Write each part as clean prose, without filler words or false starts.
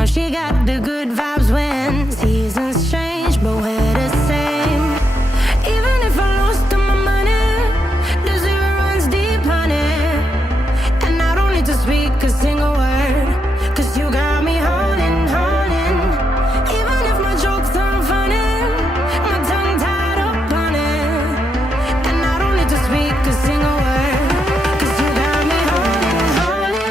know she got the good vibes when seasons change, but we're the same. Even if I lost all my money, the zero runs deep, honey. And I don't need to speak a single word, 'cause you got me holding, holding. Even if my jokes aren't funny, my tongue tied up on it. And I don't need to speak a single word, 'cause you got me holding, holding.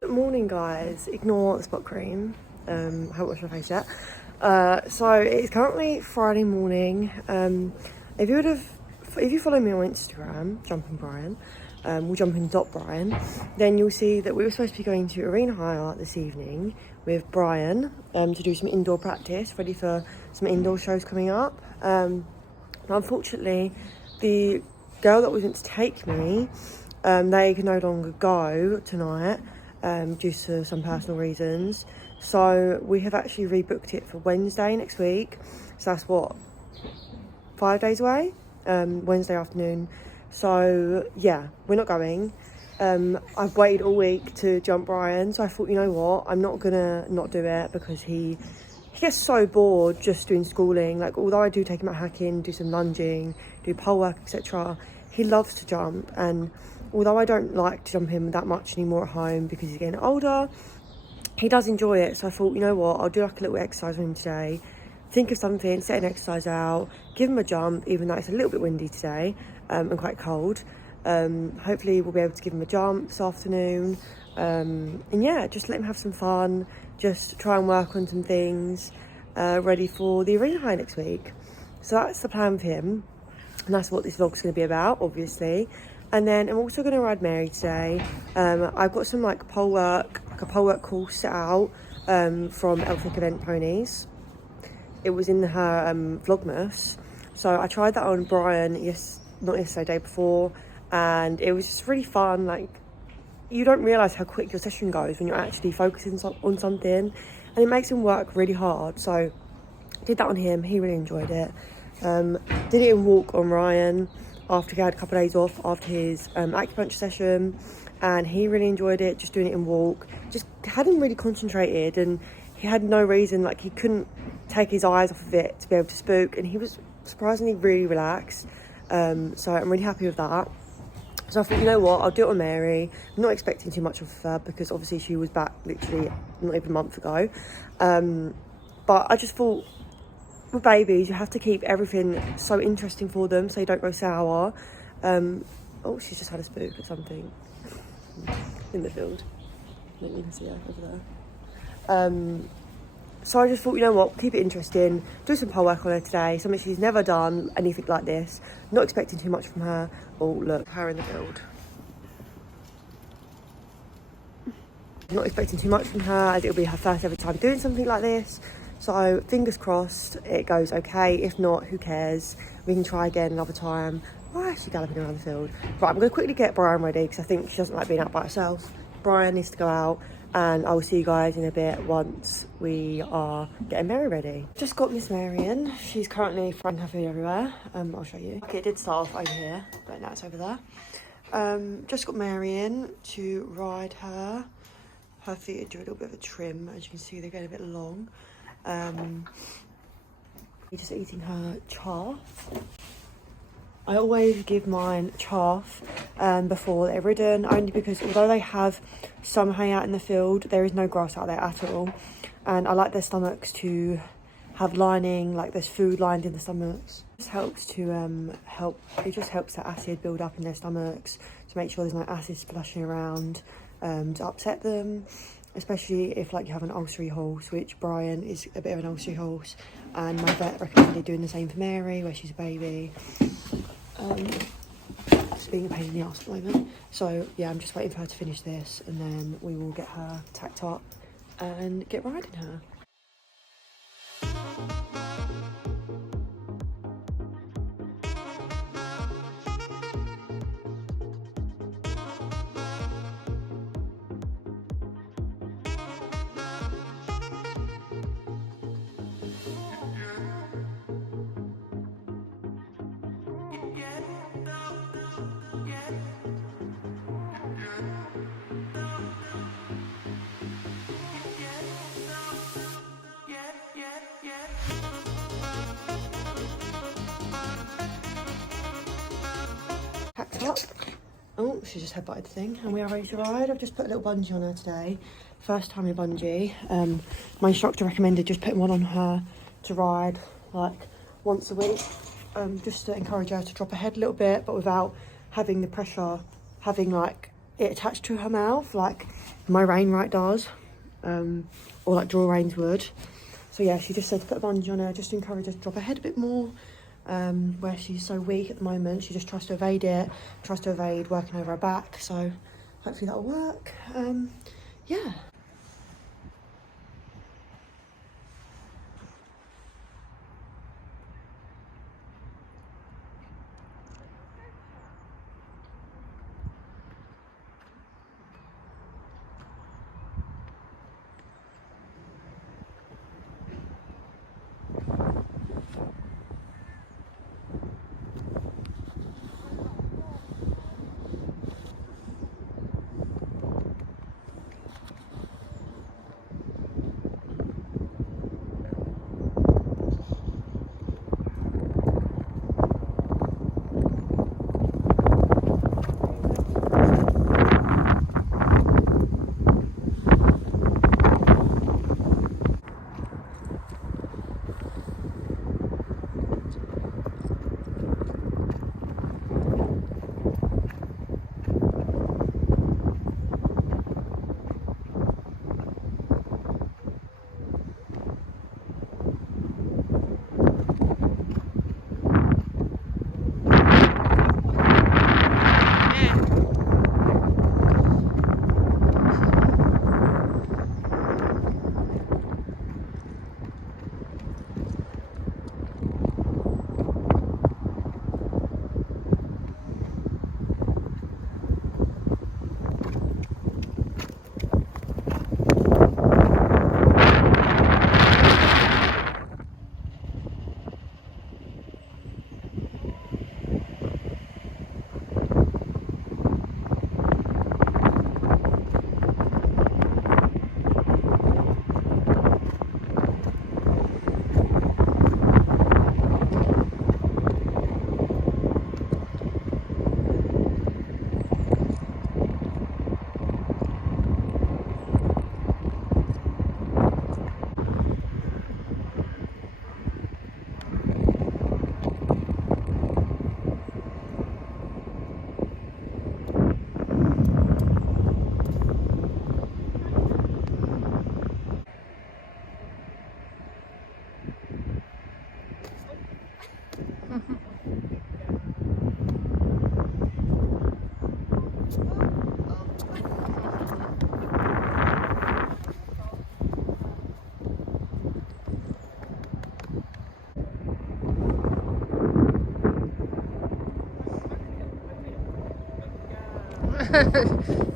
Good morning, guys. Ignore the spot cream. I haven't washed my face yet. So it's currently Friday morning. If you follow me on Instagram, Jumping Brian, we'll jump in Brian, then you'll see that we were supposed to be going to Arena Hire this evening with Brian to do some indoor practice, ready for some indoor shows coming up. Unfortunately, the girl that was meant to take me, they can no longer go tonight due to some personal reasons. So we have actually rebooked it for Wednesday next week. So that's what, 5 days away? Wednesday afternoon. So yeah, we're not going. I've waited all week to jump Brian, so I thought, you know what, I'm not gonna not do it, because he gets so bored just doing schooling. Like, although I do take him out hacking, do some lunging, do pole work, etc., he loves to jump. And although I don't like to jump him that much anymore at home because he's getting older, he does enjoy it. So I thought, you know what, I'll do like a little exercise with him today. Think of something, set an exercise out, give him a jump, even though it's a little bit windy today and quite cold. Hopefully we'll be able to give him a jump this afternoon. And yeah, just let him have some fun, just try and work on some things, ready for the Arena High next week. So that's the plan for him, and that's what this vlog's going to be about, obviously. And then I'm also going to ride Mary today. I've got some like a pole work course set out from Elphick Event Ponies. It was in her Vlogmas, so I tried that on Brian not yesterday, day before, and it was just really fun. Like, you don't realise how quick your session goes when you're actually focusing on something, and it makes him work really hard. So I did that on him, he really enjoyed it. Did it in walk on Ryan after he had a couple of days off after his acupuncture session, and he really enjoyed it, just doing it in walk. Just hadn't really concentrated, and he had no reason, like he couldn't take his eyes off of it to be able to spook, and he was surprisingly really relaxed. So I'm really happy with that. So I thought, you know what, I'll do it on Mary. I'm not expecting too much of her, because obviously she was back literally not even a month ago. But I just thought, with babies, you have to keep everything so interesting for them so you don't go sour. Oh, she's just had a spook at something in the field. I don't know if you can see her over there. So I just thought, you know what, keep it interesting, do some pole work on her today, something she's never done, anything like this. Not expecting too much from her. Oh, look, her in the field. Not expecting too much from her, as it'll be her first ever time doing something like this. So fingers crossed it goes okay. If not, who cares? We can try again another time. Why is she galloping around the field? Right, I'm going to quickly get Brian ready, because I think she doesn't like being out by herself. Brian needs to go out, and I will see you guys in a bit once we are getting Mary ready. Just got Miss Mary in. She's currently throwing her food everywhere. I'll show you. Okay, it did start off over here, but now it's over there. Just got Mary in to ride her. Her feet do a little bit of a trim. As you can see, they're getting a bit long. Just eating her chaff. I always give mine chaff before they're ridden, only because although they have some hay out in the field, there is no grass out there at all. And I like their stomachs to have lining, like there's food lined in the stomachs. This helps to it just helps the acid build up in their stomachs to make sure there's no acid splashing around to upset them. Especially if like you have an ulcery horse, which Brian is a bit of an ulcery horse, and my vet recommended doing the same for Mary where she's a baby. Just being a pain in the arse at the moment. So yeah, I'm just waiting for her to finish this, and then we will get her tacked up and get riding her. she just headbutted the thing, and we are ready to ride. I've just put a little bungee on her today. First time in bungee. My instructor recommended just putting one on her to ride like once a week, just to encourage her to drop her head a little bit, but without having the pressure, having like it attached to her mouth, like my Rainright does, or like Draw Reins would. So yeah, she just said to put a bungee on her, just to encourage her to drop her head a bit more. Where she's so weak at the moment, she just tries to evade it, tries to evade working over her back, so hopefully that'll work. Yeah.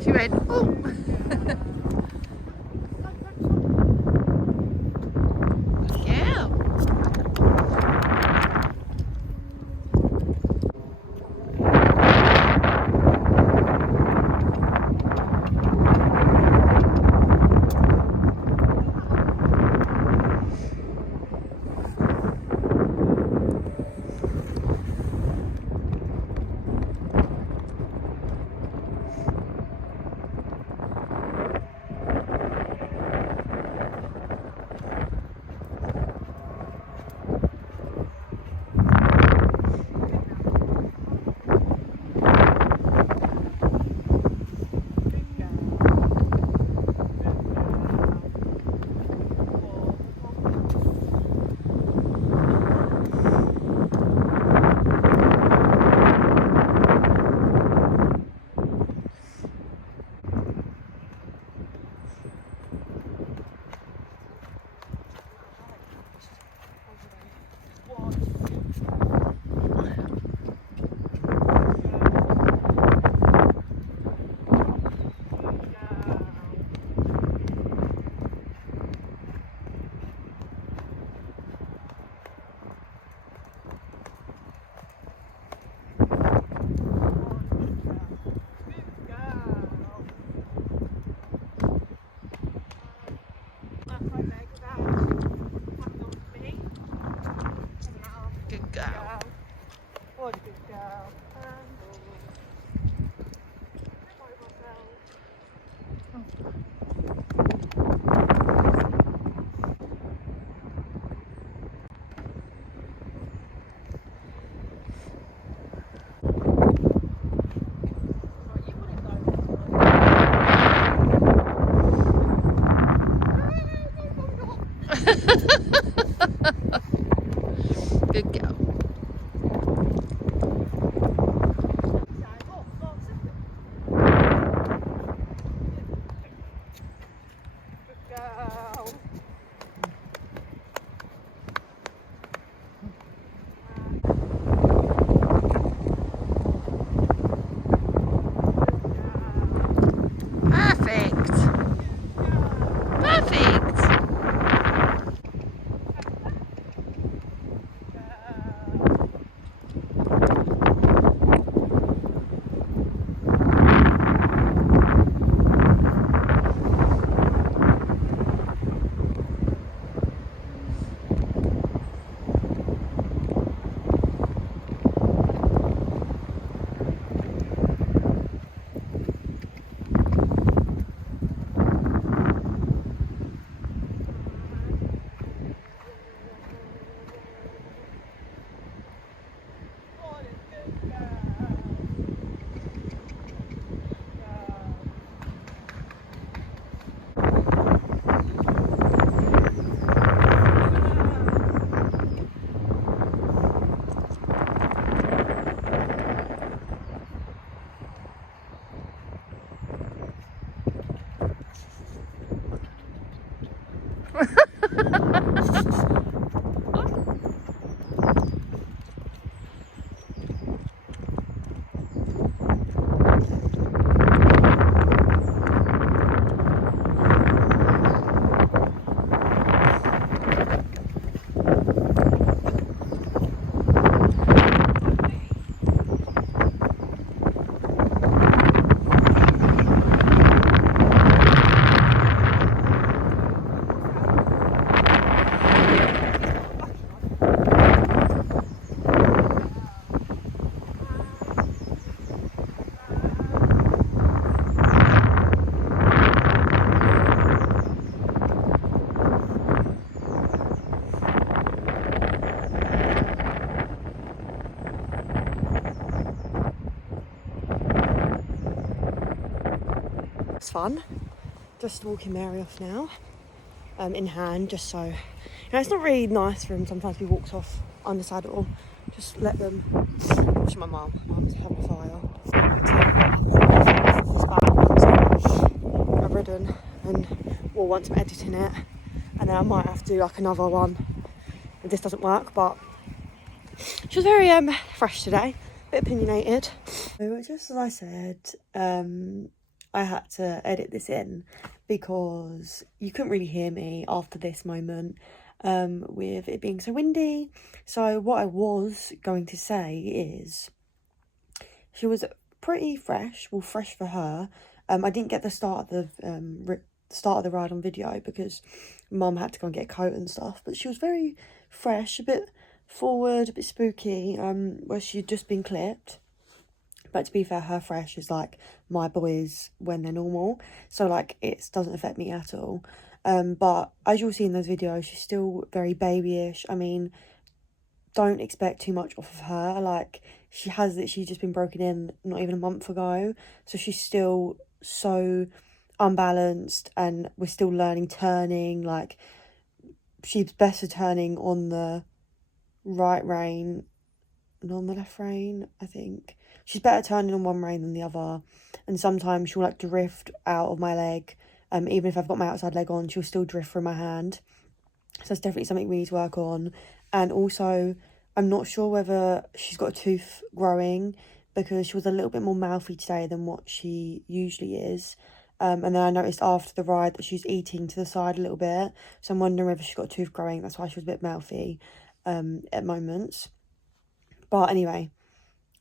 She went, oh. It's fun. Just walking Mary off now, in hand, just so, you know, it's not really nice for him sometimes to be walked off on the saddle. Just let them, watch my mum's having a fire. I've ridden, and well, once I'm editing it, and then I might have to do like another one if this doesn't work, but she was very fresh today, a bit opinionated. So just as I said, I had to edit this in because you couldn't really hear me after this moment, with it being so windy. So what I was going to say is she was pretty fresh, well, fresh for her. I didn't get the start of the ride on video because Mum had to go and get a coat and stuff, but she was very fresh, a bit forward, a bit spooky, where she'd just been clipped. But to be fair, her fresh is like my boys when they're normal. So like it doesn't affect me at all. But as you'll see in those videos, she's still very babyish. I mean, don't expect too much off of her. Like she's just been broken in not even a month ago. So she's still so unbalanced, and we're still learning turning. Like she's better turning on the right rein and on the left rein, I think. She's better turning on one rein than the other, and sometimes she'll like drift out of my leg. Even if I've got my outside leg on, she'll still drift from my hand. So it's definitely something we need to work on. And also, I'm not sure whether she's got a tooth growing, because she was a little bit more mouthy today than what she usually is. And then I noticed after the ride that she's eating to the side a little bit. So I'm wondering whether she's got a tooth growing. That's why she was a bit mouthy at moments. But anyway,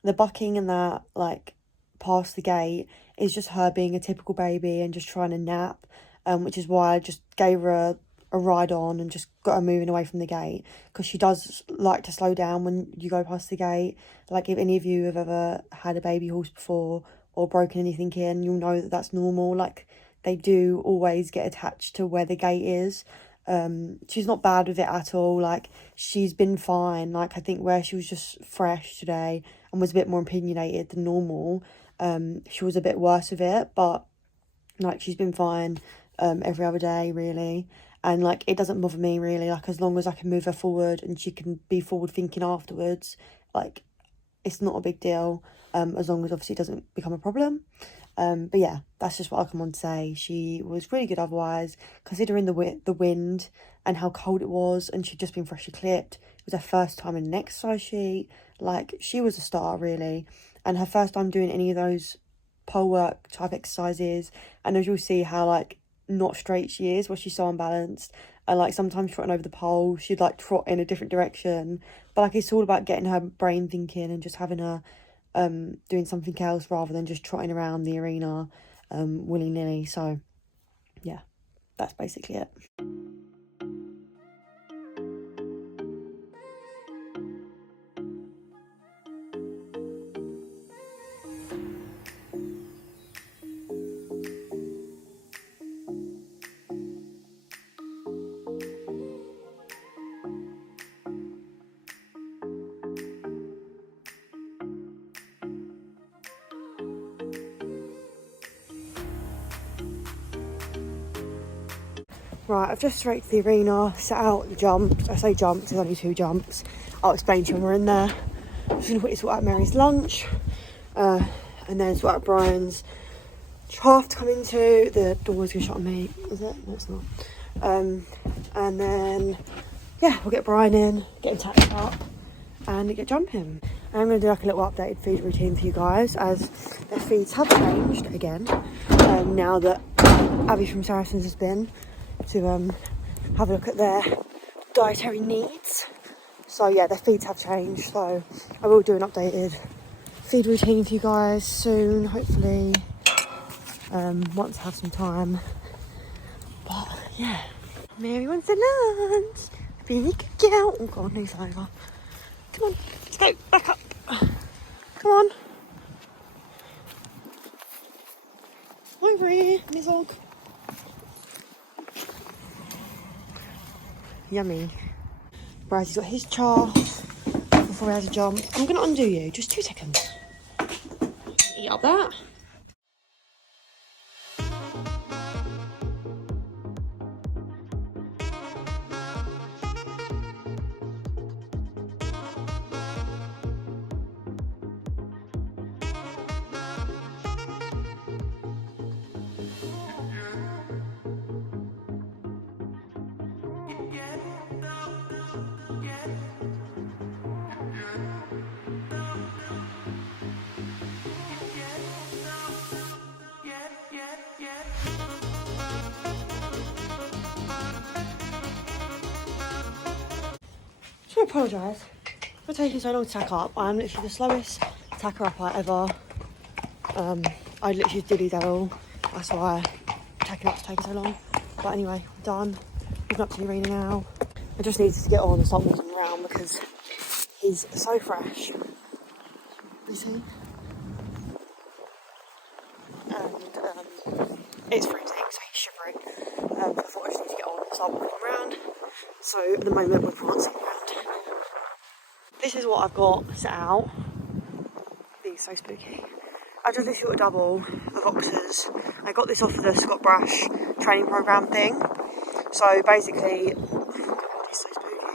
the bucking and that, like, past the gate is just her being a typical baby and just trying to nap, which is why I just gave her a ride on and just got her moving away from the gate, because she does like to slow down when you go past the gate. Like, if any of you have ever had a baby horse before or broken anything in, you'll know that that's normal. Like, they do always get attached to where the gate is. She's not bad with it at all. Like, she's been fine. Like, I think where she was just fresh today and was a bit more opinionated than normal, she was a bit worse with it, but like, she's been fine every other day really. And like, it doesn't bother me really. Like, as long as I can move her forward and she can be forward thinking afterwards, like, it's not a big deal, as long as obviously it doesn't become a problem. But yeah, that's just what I come on to say. She was really good otherwise, considering the wind and how cold it was, and she'd just been freshly clipped. It was her first time in an exercise sheet. Like, she was a star really, and her first time doing any of those pole work type exercises. And as you'll see how like not straight she is, where she's so unbalanced, and like sometimes trotting over the pole, she'd like trot in a different direction. But like, it's all about getting her brain thinking and just having her doing something else rather than just trotting around the arena willy-nilly. So yeah, that's basically it. Right, I've just straight to the arena, set out the jumps. I say jumps, there's only 2 jumps. I'll explain to you when we're in there. I'm just going to quickly sort out Mary's lunch, and then sort out Brian's draft to come into. The door's going to shut on me, is it? No, it's not. And then, yeah, we'll get Brian in, get him tacked up, and get jumping. And I'm going to do like a little updated feed routine for you guys, as their feeds have changed again, now that Abby from Saracens has been to have a look at their dietary needs. So yeah, their feeds have changed, so I will do an updated feed routine for you guys soon, hopefully, once I have some time. But yeah, Mary wants to lunch. Big girl. Oh god, he's over. Come on, let's go, back up. Come on. Over here, Miss Og. Yummy. Brad's got his chart before he has a jump. I'm going to undo you, just 2 seconds. Eat up that. I apologise for taking so long to tack up. I'm literally the slowest tacker up I ever. I literally dilly-daddle. That's why tacking up's taking so long. But anyway, done. He's up to the arena now. I just needed to get on and start walking around because he's so fresh. You see? And it's freezing, so he's shivering. I thought I just need to get on and start walking around. So at the moment we're prancing around. This is what I've got set out. These are so spooky. I just literally got a double of Oxers. I got this off of the Scott Brash training programme thing. So basically, oh god, it's so spooky.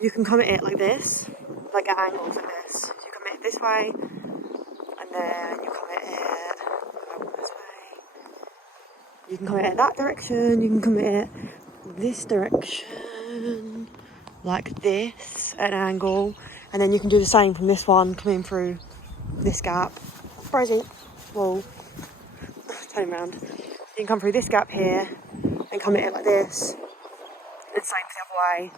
You can come at it like this, like at angles like this. So you come at it this way, and then you come at it this way. You can come at it that direction, you can come at it this direction, like this, at an angle, and then you can do the same from this one, coming through this gap. Rosie, well, turn him around. You can come through this gap here, and come at it like this, and same for the other way.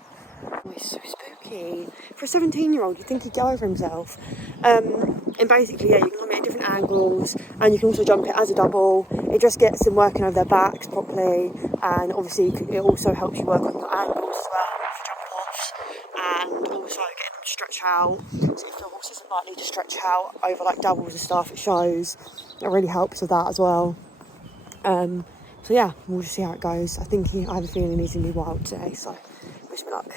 Oh, he's so spooky. For a 17-year-old, you'd think he'd go over himself. And basically, yeah, you can come at different angles, and you can also jump it as a double. It just gets them working over their backs properly, and obviously it also helps you work on your angles as well for jump offs, and also getting them to stretch out. So if your horse isn't likely to stretch out over like doubles and stuff, it shows. It really helps with that as well. So yeah, we'll just see how it goes. I have a feeling he's going to be wild today, so wish me luck.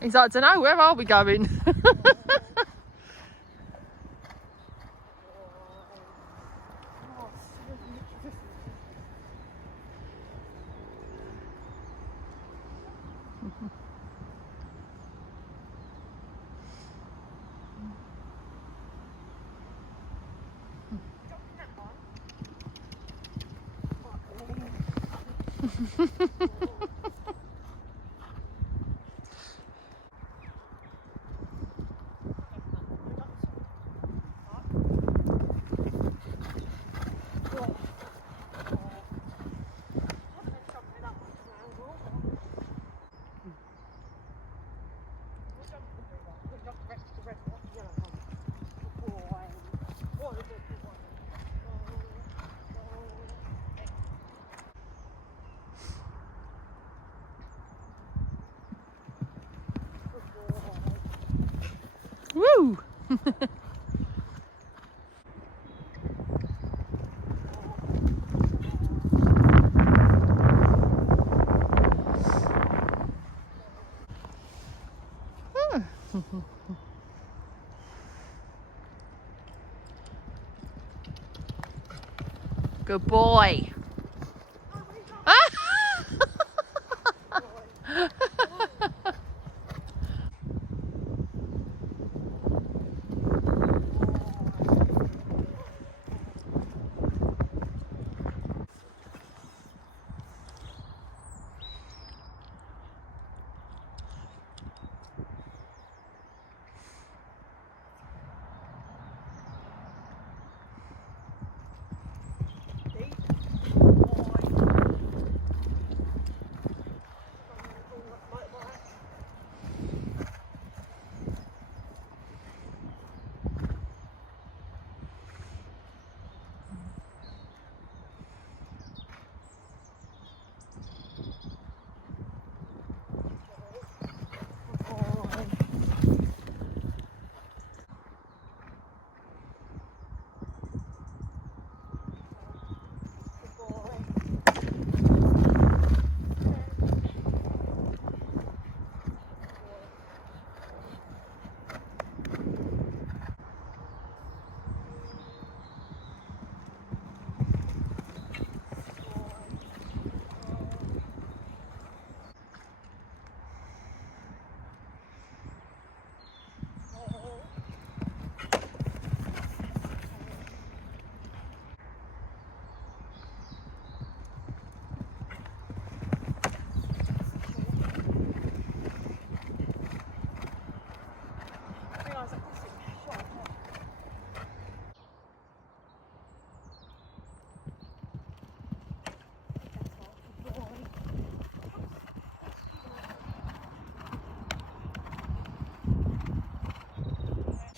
He's like, I don't know, where are we going? Woo! Good boy.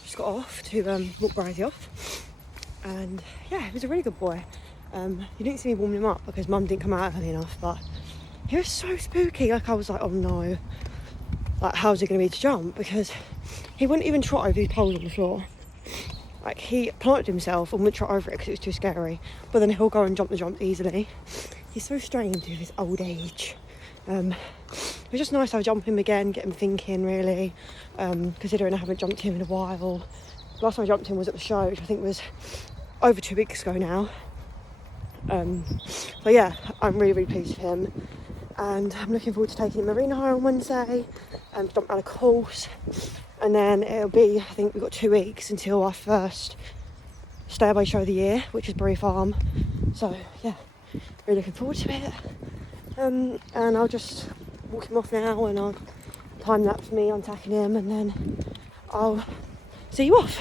Just got off to walk Bryzy off, and yeah, he was a really good boy. You didn't see me warming him up because Mum didn't come out early enough, but he was so spooky. Like, I was like, oh no, like, how's he going to be to jump? Because he wouldn't even trot over his poles on the floor. Like, he planted himself and wouldn't trot over it because it was too scary, but then he'll go and jump the jump easily. He's so strange with his old age. It was just nice to have jump him again, get him thinking really, considering I haven't jumped him in a while. Last time I jumped him was at the show, which I think was over 2 weeks ago now. So yeah, I'm really, really pleased with him, and I'm looking forward to taking him marina high on Wednesday and jump around a course, and then it'll be, I think we've got 2 weeks until our first stay away show of the year, which is Bury Farm. So yeah, really looking forward to it. And I'll just walk him off now, and I'll time lapse me untacking him, and then I'll see you off.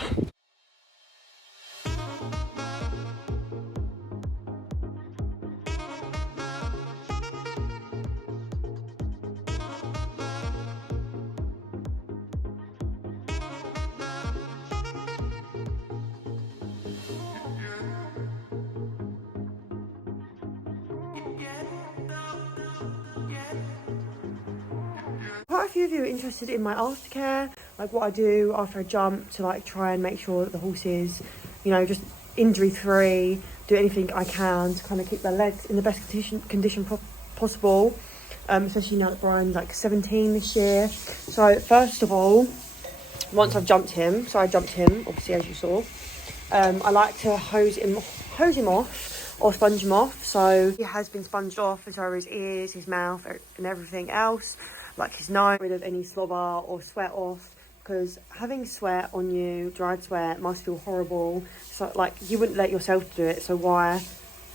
Quite a few of you are interested in my aftercare, like what I do after I jump to like try and make sure that the horse is, you know, just injury free, do anything I can to kind of keep their legs in the best condition possible, especially now that Brian's like 17 this year. So first of all, once I've jumped him, so I jumped him obviously as you saw, I like to hose him off or sponge him off. So he has been sponged off, as far as his ears, his mouth and everything else, like his nose, rid of any slobber or sweat off, because having sweat on you, dried sweat, must feel horrible. So like, you wouldn't let yourself do it, so why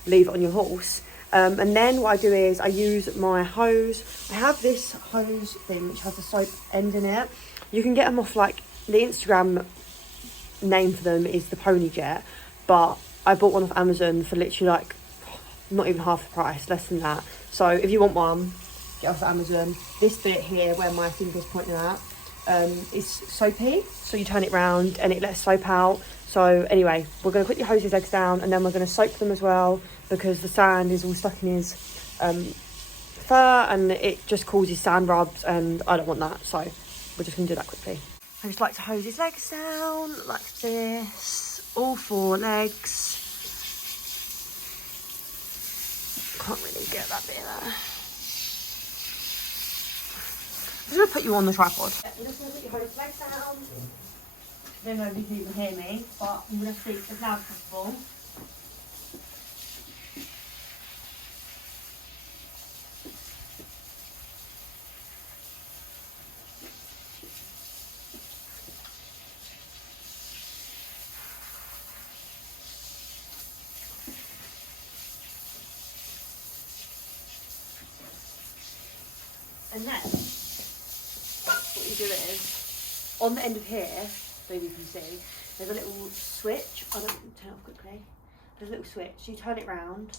leave it on your horse? And then what I do is I use my hose. I have this hose thing which has a soap end in it. You can get them off, like, the Instagram name for them is the Pony Jet, but I bought one off Amazon for literally like not even half the price, less than that. So if you want one, get off Amazon. This bit here where my finger's pointing at is soapy, so you turn it round and it lets soap out. So anyway, we're going to quickly hose his legs down, and then we're going to soap them as well, because the sand is all stuck in his fur and it just causes sand rubs, and I don't want that, so we're just going to do that quickly. I just like to hose his legs down like this, all 4 legs. Can't really get that bit there. I'm just going to put you on the tripod. I'm just going to put your hose legs down. Then nobody can even hear me, but I'm going to speak as loud as possible. And then, what you do is, on the end of here, maybe you can see, there's a little switch. I don't turn it off quickly. There's a little switch. So you turn it round,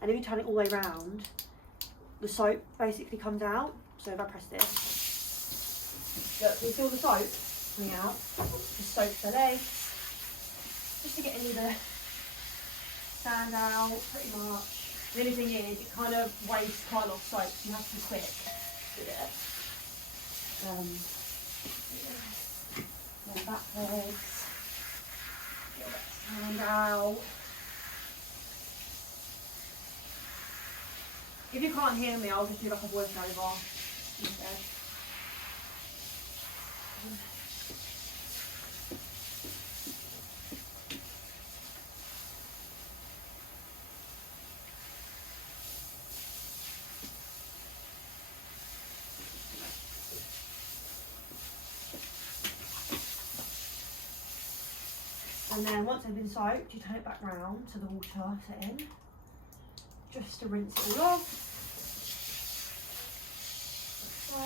and if you turn it all the way round, the soap basically comes out. So if I press this, look, you see all the soap coming out. Just soak the legs, just to get any of the sand out, pretty much. The only thing is, it kind of wastes quite a lot of soap, so you have to be quick with it. Then back legs, get that sand out. If you can't hear me, I'll just do like a voice over instead. And then once they've been soaked, you turn it back round so the water set in, just to rinse it all off. So,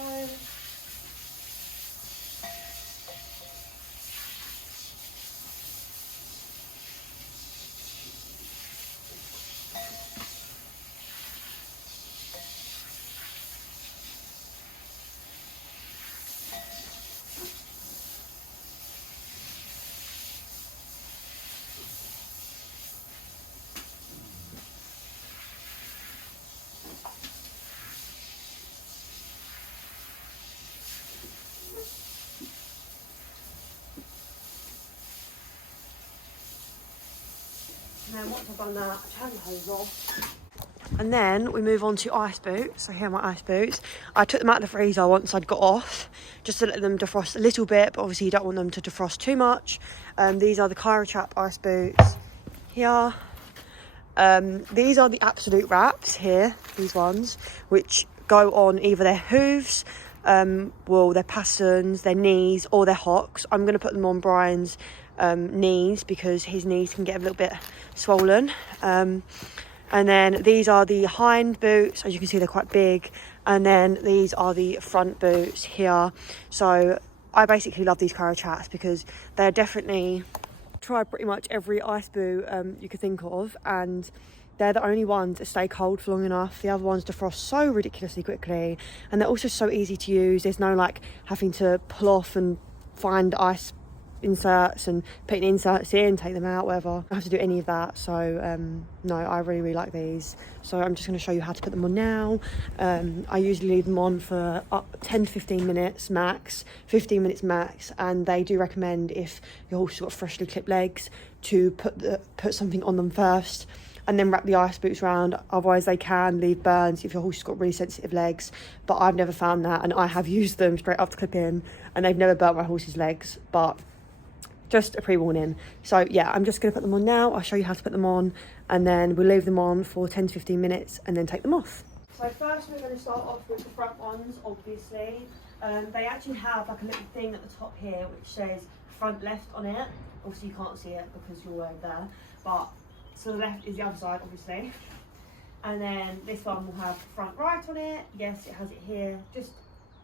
and then once I've done that, I turn the hose off. And then we move on to ice boots. So here are my ice boots. I took them out of the freezer once I'd got off, just to let them defrost a little bit, but obviously you don't want them to defrost too much. These are the cryochaps ice boots here. These are the absolute wraps here, these ones, which go on either their hooves, well, their pasterns, their knees, or their hocks. I'm going to put them on Brian's knees, because his knees can get a little bit swollen. And then these are the hind boots. As you can see, they're quite big. And then these are the front boots here. So I basically love these cryochaps because they're definitely, tried pretty much every ice boot you could think of, and they're the only ones that stay cold for long enough. The other ones defrost so ridiculously quickly, and they're also so easy to use. There's no like having to pull off and find ice inserts and putting inserts in, take them out, whatever. I don't have to do any of that. So no, I really like these. So I'm just going to show you how to put them on now. I usually leave them on for 10 to 15 minutes max, 15 minutes max, and they do recommend, if your horse has got freshly clipped legs, to put something on them first and then wrap the ice boots around. Otherwise they can leave burns if your horse has got really sensitive legs, but I've never found that, and I have used them straight after clipping and they've never burnt my horse's legs. But just a pre-warning. So yeah, I'm just going to put them on now. I'll show you how to put them on, and then we'll leave them on for 10 to 15 minutes and then take them off. So first we're going to start off with the front ones, obviously. They actually have like a little thing at the top here which says front left on it. Obviously you can't see it because you're over there, but so the left is the other side, obviously. And then this one will have front right on it. Yes, it has it here, just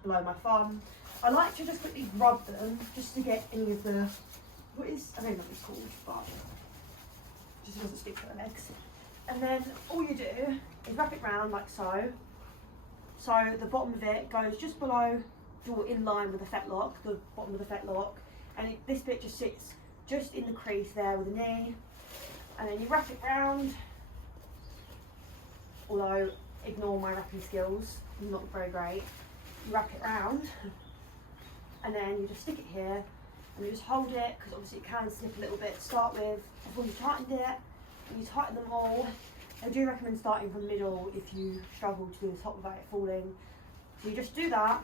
below my thumb. I like to just quickly rub them just to get any of the, I don't know what it's called, but just doesn't stick to the legs. And then all you do is wrap it round like so. So the bottom of it goes just below, or in line with the fetlock, the bottom of the fetlock. And this bit just sits just in the crease there with the knee. And then you wrap it round. Although, ignore my wrapping skills, I'm not very great. You wrap it round, and then you just stick it here, and you just hold it, because obviously it can slip a little bit to start with, before you tightened it, and you tighten them all. I do recommend starting from the middle if you struggle to do the top without it falling. So you just do that,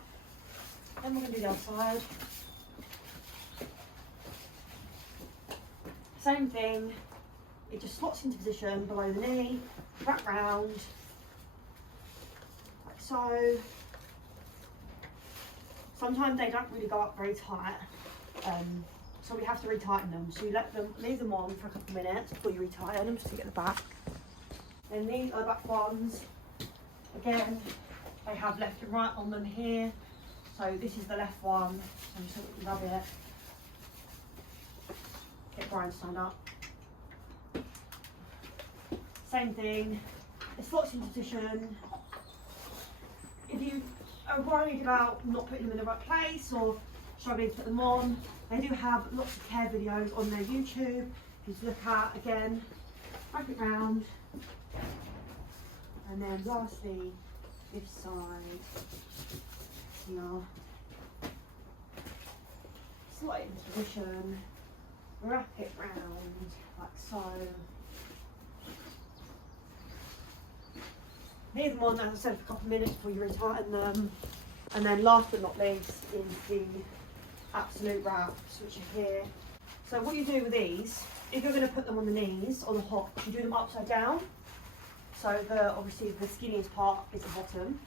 then we're going to do the other side. Same thing, it just slots into position below the knee, wrap round, like so. Sometimes they don't really go up very tight, so we have to retighten them. So you leave them on for a couple of minutes before you retighten them, just to get the back. Then these are the back ones. Again, they have left and right on them here. So this is the left one, so I'm just going to rub it. Get Brian to stand up. Same thing, it slots into position. If you are worried about not putting them in the right place or struggling to put them on, they do have lots of care videos on their YouTube for you to look at. Again, wrap it round. And then lastly, this side, here, slot it into position, wrap it round like so. Leave them on, as I said, for a couple of minutes before you retighten them. And then last but not least is the absolute wraps, which are here. So what you do with these, if you're going to put them on the knees, on the hop, you do them upside down. So obviously the skinniest part is the bottom.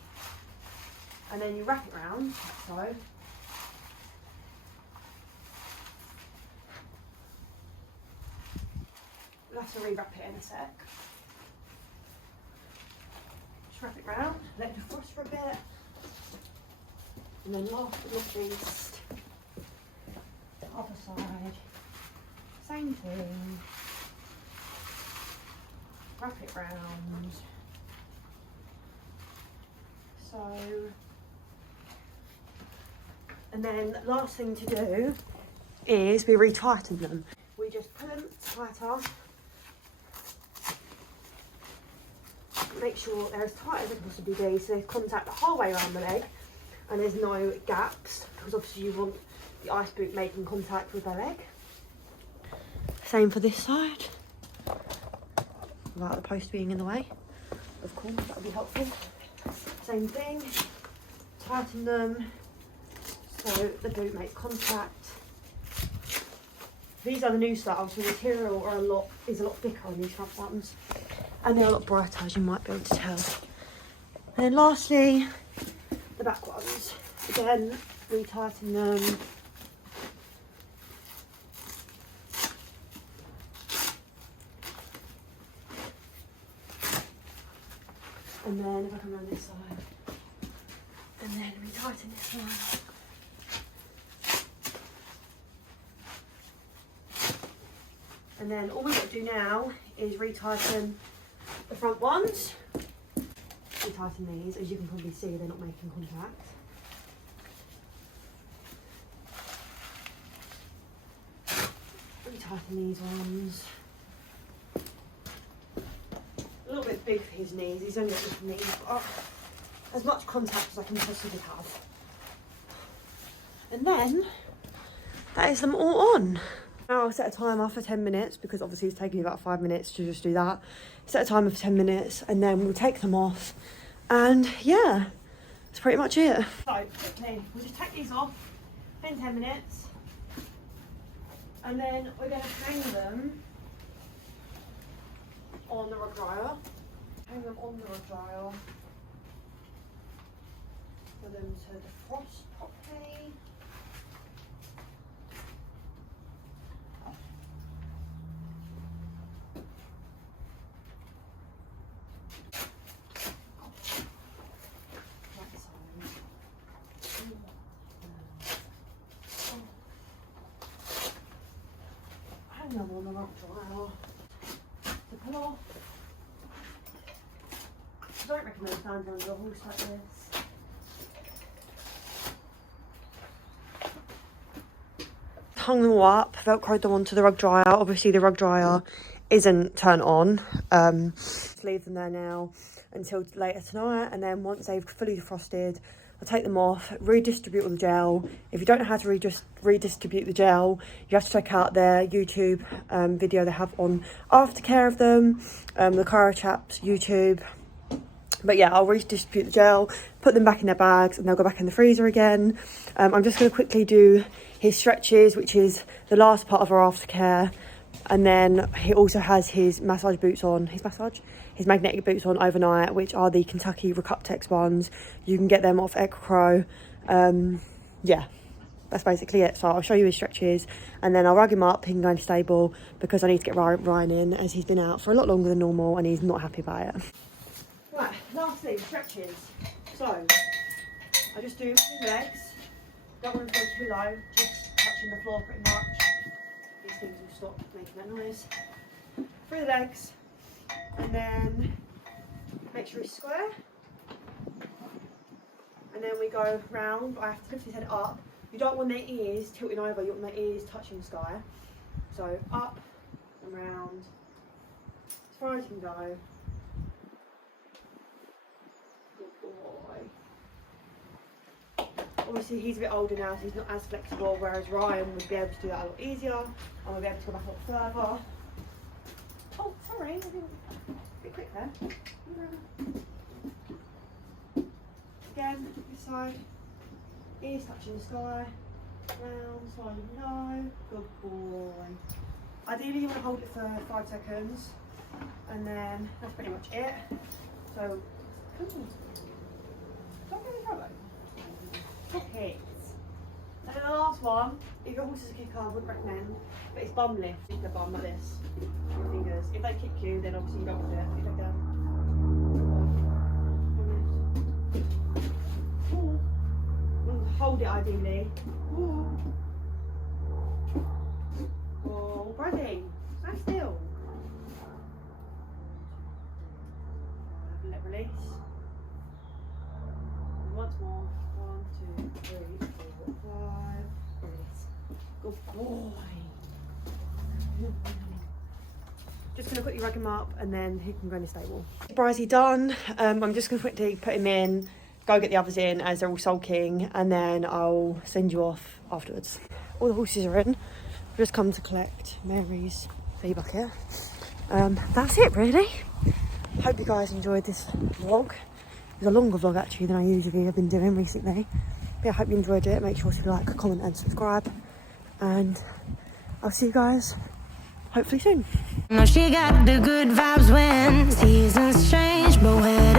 And then you wrap it round, like so. We'll have to re-wrap it in a sec. Wrap it round, let it defrost for a bit, and then last but not least, the other side, same thing, wrap it round, so, and then last thing to do is we retighten them. We just pull them tighter. Make sure they're as tight as they can possibly be, so there's contact the whole way around the leg and there's no gaps, because obviously you want the ice boot making contact with the leg. Same for this side, without the post being in the way, of course, that would be helpful. Same thing, tighten them so the boot makes contact. These are the new styles, so the material is a lot thicker on these front ones. And they're a lot brighter, as you might be able to tell. And then lastly, the back ones. Again, retighten them. And then if I come around this side, and then retighten this one. And then all we've got to do now is retighten the front ones. Retighten these, as you can probably see, they're not making contact. Retighten these ones. A little bit big for his knees, he's only got little knees, but as much contact as I can possibly have. And then, that is them all on. Now I'll set a timer for 10 minutes, because obviously it's taking me about 5 minutes to just do that. Set a timer for 10 minutes and then we'll take them off. And yeah, that's pretty much it. So quickly, we'll just take these off in 10 minutes. And then we're going to hang them on the rug dryer. Hang them on the rug dryer for them to defrost properly. another on the rock dryer to pull off. I don't recommend standing under a horse like this. Hung them all up, velcroed them onto the rug dryer. Obviously the rug dryer isn't turned on. Just leave them there now until later tonight, and then once they've fully defrosted, I'll take them off, redistribute all the gel. If you don't know how to redistribute the gel, you have to check out their YouTube video they have on Aftercare of them, the cryochaps YouTube. But yeah, I'll redistribute the gel, put them back in their bags, and they'll go back in the freezer again. I'm just going to quickly do his stretches, which is the last part of our aftercare. And then he also has his massage boots on, his magnetic boots on overnight, which are the Kentucky Recuptex ones. You can get them off EcoCro. Yeah, that's basically it. So I'll show you his stretches, and then I'll rug him up. He can go into stable because I need to get Ryan in, as he's been out for a lot longer than normal and he's not happy about it. Right, lastly, stretches. So, I just do his legs. Don't want to go too low, just touching the floor pretty much. These things will stop making that noise. Through the legs, and then make sure he's square. And then we go round. I have to lift his head up. You don't want their ears tilting over, you want their ears touching the sky. So, up and round, as far as you can go. Obviously he's a bit older now, so he's not as flexible, whereas Ryan would be able to do that a lot easier, and we'll be able to go back a lot further. Oh, sorry, I didn't, a bit quick there. Again, this side, ears touching the sky, round, slide and low, good boy. Ideally you want to hold it for 5 seconds, and then that's pretty much it. So, okay. And then the last one, if your horse is a kicker, I wouldn't recommend, but it's bum lift. The bum like this, your fingers. If they kick you, then obviously you don't want to do it. You look down. Hold it ideally. Oh, Brady, stand still. Let release. And once more. 1, 2, 3, 4, 5. Release. Good boy. Just going to quickly rug him up and then he can go in the stable. Brycey done. I'm just going to quickly put him in, go get the others in as they're all sulking, and then I'll send you off afterwards. All the horses are in. I've just come to collect Mary's feed bucket. That's it really. Hope you guys enjoyed this vlog. It was a longer vlog actually than I usually have been doing recently. But yeah, I hope you enjoyed it. Make sure to like, comment and subscribe. And I'll see you guys hopefully soon. No, she got the good vibes when seasons change, but when